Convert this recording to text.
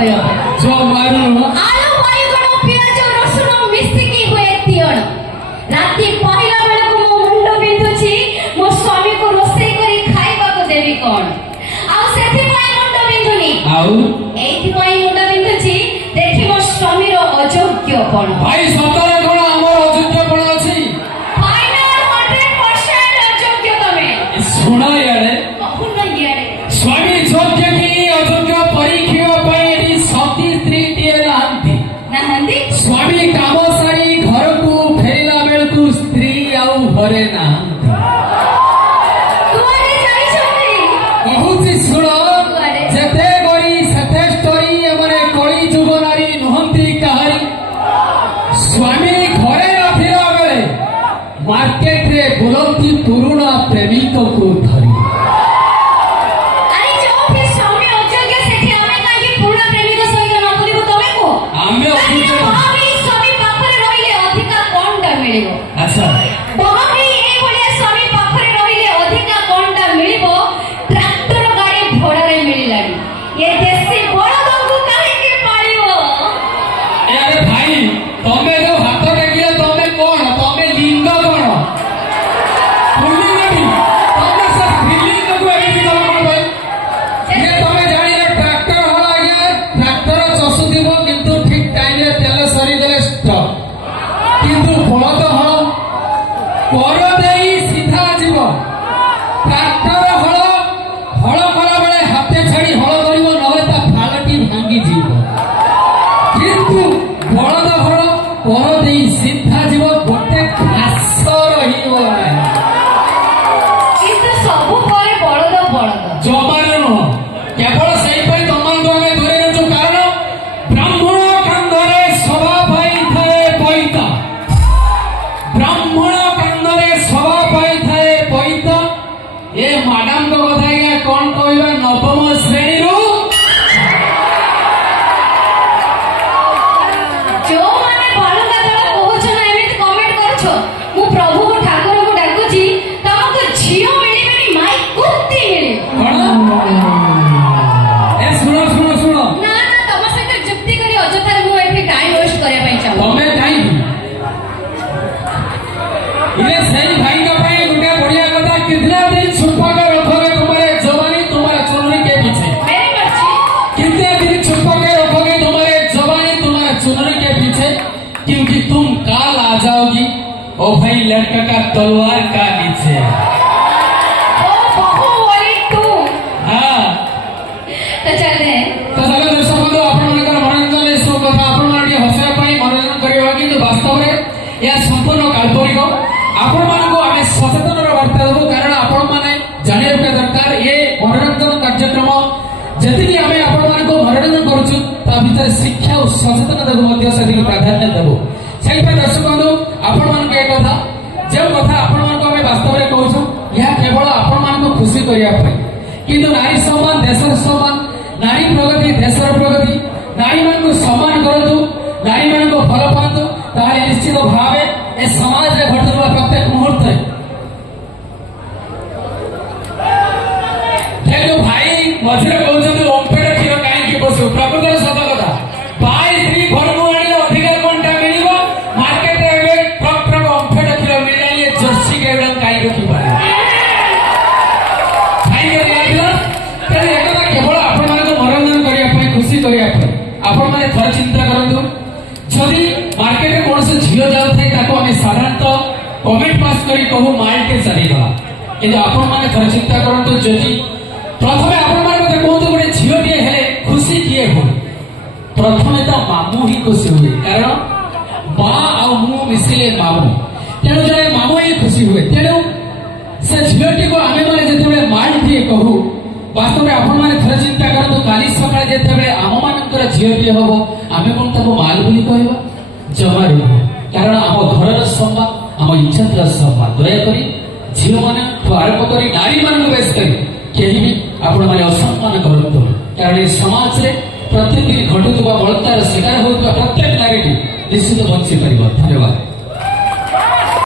भय जो मारू आलू बाइगण पियाज रसुण मिसिकी हुए तियण राति पहिला बेला को मो मुंड बिंदुची मो स्वामी को रोसई करी खाइबा को देवी कोन आ सेथि पई मुंड बिंदुनी आउ एथि पई मुंड बिंदुची देखि मो स्वामी रो अयोग्यपण भाई सतरे कोन हमर अयोग्यपण अछि फाइनल 100% अयोग्य तमे सुना यारे बहुन यारे स्वामी योग्य की अयोग्य परीक्षा पई सती स्त्री टिए नाहंती स्वामी काम सारी घर को फेरिला बेल को स्त्री आउ घरे नाहंती तुआरे जाई छथि कहूची सुन जेते गरी सेते स्टोरी हमरे कोई जुग नारी नहंती कहारी स्वामी घरे न फिरा बेले मार्केट रे बुलंती पुरुना प्रेमिक को धरी अरे जो फिर स्वामी अयोग्य सेठी आमे काहे पुरा प्रेमिक सहित न बुलिबो तमे को आमे अयोग्य महावी स्वामी पाखरे रहिले अधिका कोनटा मिलिबो अच्छा महावी ए भलिया स्वामी पाखरे रहिले अधिका कोनटा मिलिबो ट्रैक्टर गाड़ी भड़ा रे मिलिलानी ये देसी बड़द को काहे के पालिबो अरे भाई तमे जो हाथ टेकिले तमे कोन तमे लिंग कोन पुलिंग भी तमे से फीलिंग को एबी तमे कोन भाई ये तमे जानी रे ट्रैक्टर होला गया ट्रैक्टर चसु दिबो किंतु ठीक टाइम रे तेल सरी देले स्टॉप किंतु बळद हळ कर देई सीधा जीव ट्रैक्टर हळ हळ कला बेले हाथे छाड़ी हळ करिवो नहे ता फालटी भांगी जीव किंतु बळद हळ कर देई सीधा जीव गोटे घास रहिबो नाही किंतु सब परे बड़द बड़द जमाने न केवल सही पर तमन को हमें दूरे रखो कारण ब्राह्मण कंधरे सभा पाई थाए पैता ब्राह्मण कंधरे सभा पाई थाए पैता ए मैडम को कथा के कोन कहबा नवम श्रेणी रो जो माने बालुका दल कहछ ना एमित कमेंट करछो मु प्रभु को ठाकुर को डाकुची तमको झियो मिलिबेनी माई कुत्ती मिले कोन ए सुनो सुनो सुनो ना ना तम सहित जुक्ति करी अजथा मु एठी टाइम वेस्ट करे पई चाहू तमे काई इने सही भाई का पाए गुटे बढ़िया कथा कितना दिन छुपा कर रखोगे तुम्हारे जवानी तुम्हारा चुनरी के पीछे मेरी मर्जी कितने दिन छुपा के रखोगे तुम्हारे जवानी तुम्हारा चुनरी के पीछे क्योंकि तुम काल आ जाओगी ओ भाई लड़का का तलवार का नीचे ओ बहु वाली तू हाँ तो चल रे तो चलो दर्शक बंधु आपण मानकर मनोरंजन ले सो कथा आपण माने हसया पाई मनोरंजन करिवा कि वास्तव रे या संपूर्ण काल्पनिक आपण मानको आमे सचेतन रो वार्ता देबो कारण आपण माने जानिया के दरकार ये मनोरंजन कार्यक्रम जति कि आमे आपण मानको मनोरंजन करूछु ता भीतर शिक्षा और सचेतन देबो मध्य सदी प्राधान्य देबो सेहि पर दर्शक बंधु आपण मानको एक कथा जे कथा आपण मानको आमे वास्तव रे कहूछु यह केवल आपण मानको खुशी करिया पाई किंतु नारी सम्मान देशर सम्मान नारी प्रगति देशर प्रगति नारी मानको सम्मान करतु नारी मानको भल पातु ताले निश्चित भावे ए समाज रे घटुवा प्रत्येक मुहूर्त देखो भाई मझे कहउछन ओंपेड खीर काहे की बसु प्रकृतर सत कथा बाई स्त्री घर को आनिले अधिकार कोनटा मिलिबो मार्केट रे एबे ट्रक ट्रक ओंपेड खीर मिलाइले जर्सी गाय काहे की पारे भाई के लागला तेरे एकदा केवल आपण मानको मनोरंजन करिया पई खुशी करिया पई आपण माने थोड़ा चिंता करंतु जदि मार्केट रे कोनसे झियो जाउ थाई ताको हमें साधारणतः कमेंट पास करी कहू माइंड के सरी गला किंतु आपण माने थोड़ा चिंता करंतु जदि प्रथमे आपण माने मते कोहतु गोटे झियो टिए हेले खुशी किए हो प्रथमे तो मामू ही खुशी हुए कारण बा आ मु मिसिले मामू तेणु जने मामू ही खुशी हुए तेणु से झियोटी को आमे माने जेतेबेले माइंड टिए कहू वास्तव में आपण माने थोड़ा चिंता करंतु काली सकाळ जेतेबेले आम मानकर झियोटी हबो आमे कोन ताको माल बोली कहबा जमा रे कारण आम घरर सम्मान आम इज्जतर सम्मान दया करी झियो माने आरंभ करी नारी मान बेस करी केही भी आपण माने असम्मान करंतु कारण ए समाज रे प्रतिदिन घटुवा बलतार शिकार होता प्रत्येक नारी निश्चित बंची परिवर्तन